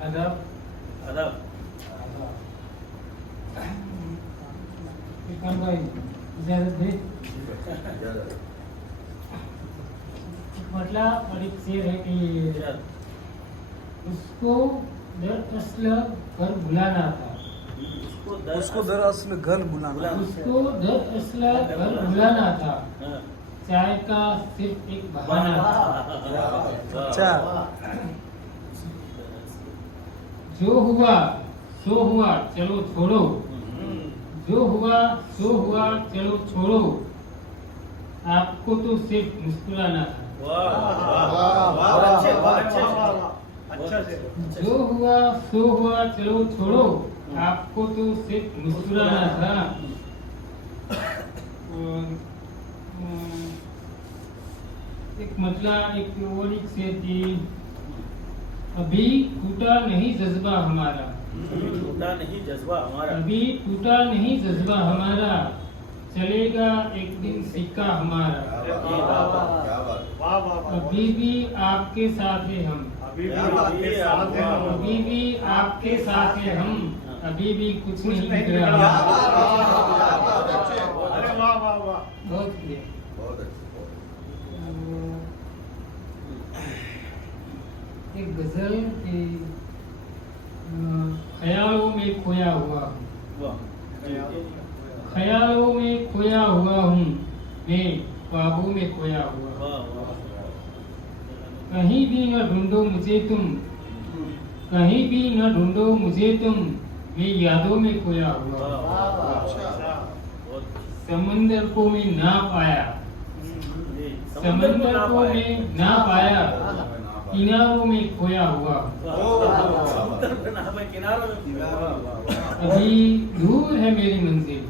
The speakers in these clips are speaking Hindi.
आदाब आदाब इरफान भाई इजाजत दे मतलब और एक शेर है कि उसको दरअसल घर बुलाना था उसको दरअसल घर बुलाना उसको दरअसल घर बुलाना था चाय का सिर्फ एक बहाना था अच्छा जो हुआ सो हुआ चलो छोड़ो जो हुआ सो हुआ चलो छोड़ो आपको तो सिर्फ मुस्कुराना था जो हुआ सो हुआ चलो छोड़ो आपको तो सिर्फ मुस्कुराना था और, एक मतलब एक और एक से थी अभी टूटा नहीं जज्बा हमारा टूटा नहीं जज्बा हमारा अभी टूटा नहीं जज्बा हमारा चलेगा एक दिन सिक्का हमारा अभी भी आपके साथ है हम अभी भी आपके साथ है हम अभी भी कुछ नहीं बिगड़ा बहुत बढ़िया एक गजल के ख्यालों में खोया हुआ हूँ ख्यालों में खोया हुआ हूँ मैं ख्वाबों में खोया हुआ कहीं भी न ढूंढो मुझे तुम कहीं भी न ढूंढो मुझे तुम मैं यादों में खोया हुआ समंदर को मैं ना पाया समंदर को मैं ना पाया किनारों में खोया हुआ अभी दूर है मेरी मंजिल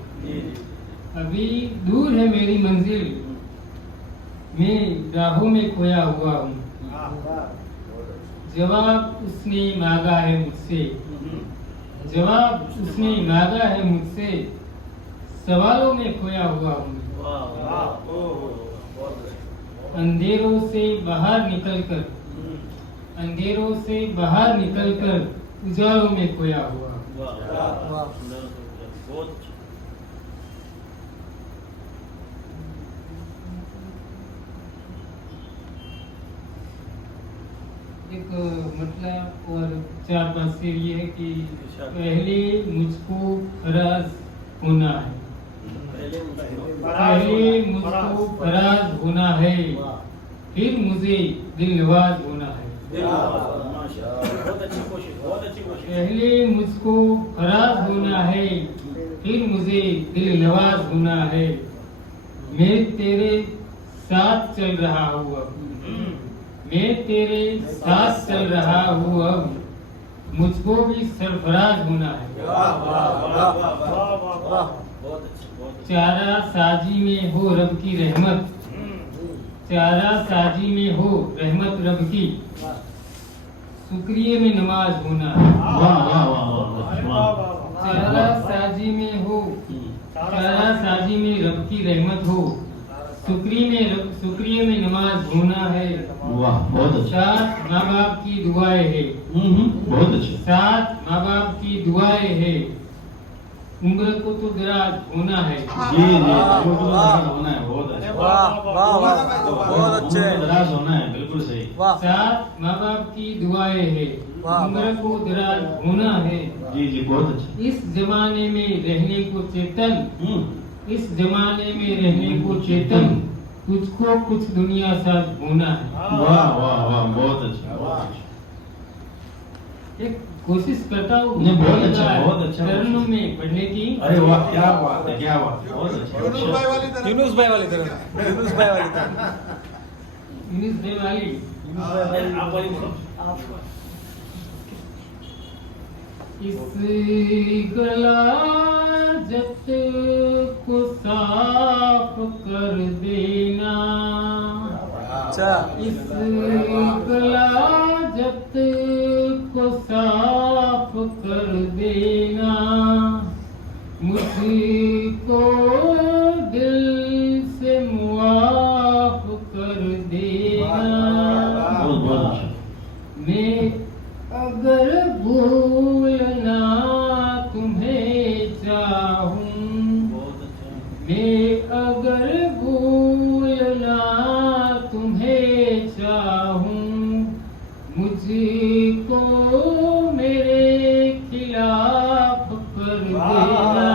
अभी दूर है मेरी मंजिल मैं राहों में खोया हुआ हूँ जवाब उसने मांगा है मुझसे जवाब उसने मांगा है मुझसे सवालों में खोया हुआ हूँ अंधेरों से बाहर निकलकर अंधेरों से बाहर निकलकर उजालों में खोया हुआ एक मतलब और चार पांच शेर ये है कि पहले मुझको फराज होना है पहले मुझको फराज होना है फिर मुझे दिल नवाज होना है पहले मुझको फराज होना है फिर मुझे दिल नवाज होना है मैं तेरे साथ चल रहा हूँ अब मैं तेरे साथ चल रहा हूँ अब मुझको भी सरफराज होना है चारा साजी में हो रब की रहमत चारा साजी में हो रहमत रब की शुक्रिये में नमाज होना है चारा साजी में हो चारा साजी में रब की रहमत हो शुक्रिये में नमाज होना है बहुत अच्छा साथ माँ बाप की दुआएं है बहुत अच्छा साथ माँ बाप की दुआएं है उम्र को तो दराज होना है जी होना है बहुत अच्छा वाह वाह वाह बहुत अच्छे दराज होना है बिल्कुल सही वाह साथ माँ बाप की दुआएं है उम्र को दराज होना है जी जी बहुत अच्छा इस जमाने में रहने को चेतन इस जमाने में रहने को चेतन तुझको कुछ दुनिया साथ होना है वाह वाह वाह बहुत अच्छा एक कोशिश करता हूँ नहीं, बहुत अच्छा, बहुत अच्छा। चरणों में पढ़ने की अरे वाह क्या बात है क्या बात है बहुत अच्छा यूनुस भाई वाली तरह यूनुस भाई वाली तरह यूनुस भाई वाली इस गलाजत को साफ कर देना अच्छा इस गलाजत को साफ कर देना मुझको दिल से मुआफ कर देना बहुत अच्छा मैं अगर भूलना तुम्हें चाहूं, बहुत अच्छा मैं अगर भूलना तुम्हें चाहूं, मुझको मेरे खिलाफ कर देना।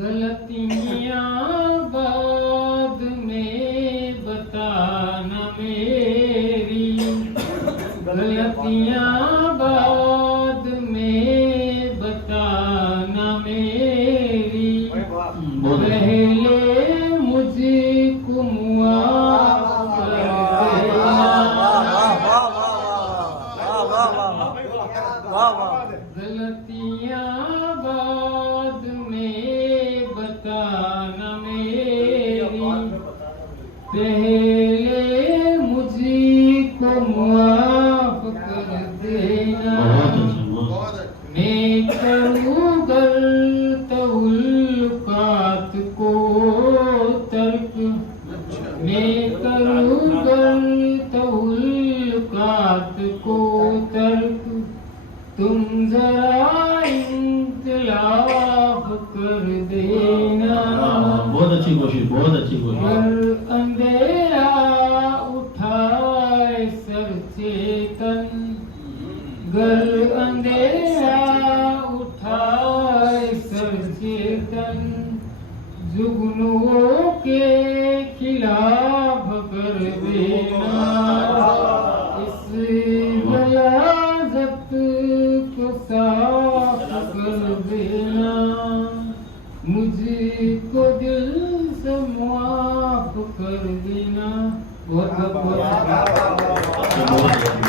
गलतियां बाद में बताना मेरी, गलतियां बाद में बताना मेरी, बहुत अच्छा पहले मुझको मुआफ कर देना। गलतियां बाद में बताना मेरी, पहले मुझको मुआफ कर देना। बहुत अच्छा मैं करूँ गलत उल्फात को तर्क, मैं करूँ गलत उल्फात को तर्क, तुम जरा इंतलाफ कर देना। बहुत अच्छी कोशिश, बहुत अच्छी कोशिश। घर अंधेरा उठाए सर चेतन, घर अंधेरा उठाए सर चेतन, जुगनुओं के खिलाफ कर देना। इस गलाजत को साफ कर देना, मुझको दिल से माफ कर देना। बहुत बहुत बहुत अच्छा।